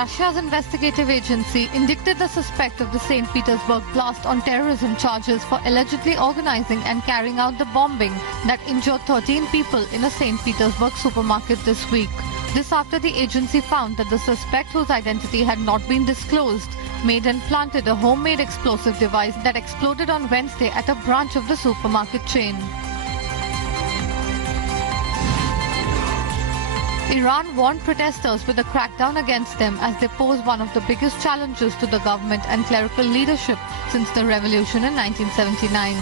Russia's investigative agency indicted the suspect of the St. Petersburg blast on terrorism charges for allegedly organizing and carrying out the bombing that injured 13 people in a St. Petersburg supermarket this week. This after the agency found that the suspect, whose identity had not been disclosed, made and planted a homemade explosive device that exploded on Wednesday at a branch of the supermarket chain. Iran warned protesters with a crackdown against them as they pose one of the biggest challenges to the government and clerical leadership since the revolution in 1979.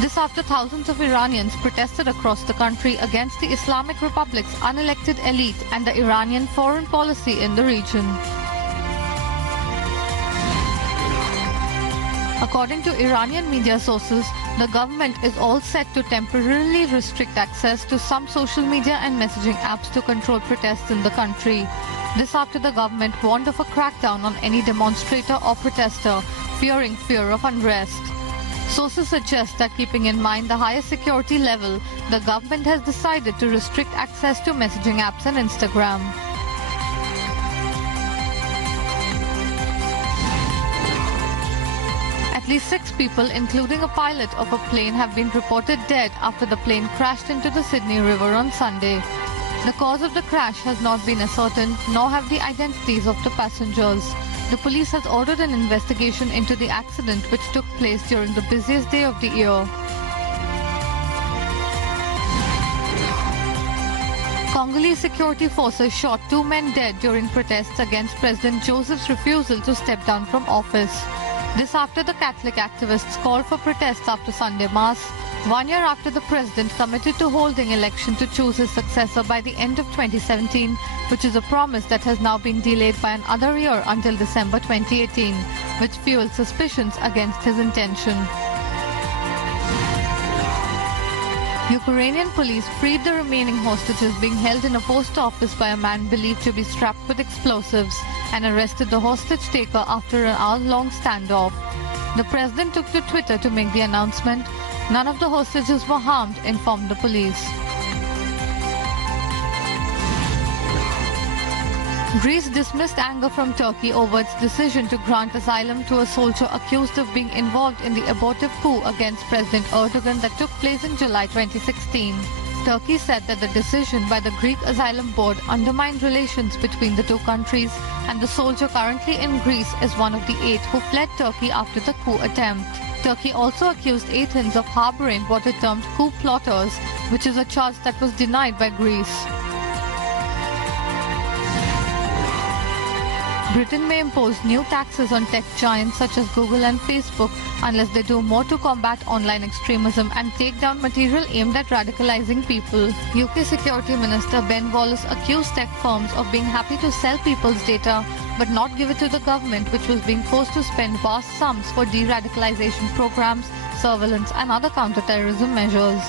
This after thousands of Iranians protested across the country against the Islamic Republic's unelected elite and the Iranian foreign policy in the region. According to Iranian media sources, the government is all set to temporarily restrict access to some social media and messaging apps to control protests in the country. This after the government warned of a crackdown on any demonstrator or protester, fearing fear of unrest. Sources suggest that keeping in mind the higher security level, the government has decided to restrict access to messaging apps and Instagram. At least 6 people, including a pilot of a plane, have been reported dead after the plane crashed into the Sydney River on Sunday. The cause of the crash has not been ascertained, nor have the identities of the passengers. The police has ordered an investigation into the accident, which took place during the busiest day of the year. Congolese security forces shot 2 men dead during protests against President Joseph's refusal to step down from office. This after the Catholic activists called for protests after Sunday Mass, 1 year after the president committed to holding election to choose his successor by the end of 2017, which is a promise that has now been delayed by another year until December 2018, which fueled suspicions against his intention. Ukrainian police freed the remaining hostages being held in a post office by a man believed to be strapped with explosives and arrested the hostage taker after an hour-long standoff. The president took to Twitter to make the announcement. None of the hostages were harmed, informed the police. Greece dismissed anger from Turkey over its decision to grant asylum to a soldier accused of being involved in the abortive coup against President Erdogan that took place in July 2016. Turkey said that the decision by the Greek Asylum Board undermined relations between the two countries, and the soldier currently in Greece is one of the 8 who fled Turkey after the coup attempt. Turkey also accused Athens of harboring what it termed coup plotters, which is a charge that was denied by Greece. Britain may impose new taxes on tech giants such as Google and Facebook unless they do more to combat online extremism and take down material aimed at radicalizing people. UK Security Minister Ben Wallace accused tech firms of being happy to sell people's data but not give it to the government, which was being forced to spend vast sums for de-radicalization programs, surveillance and other counter-terrorism measures.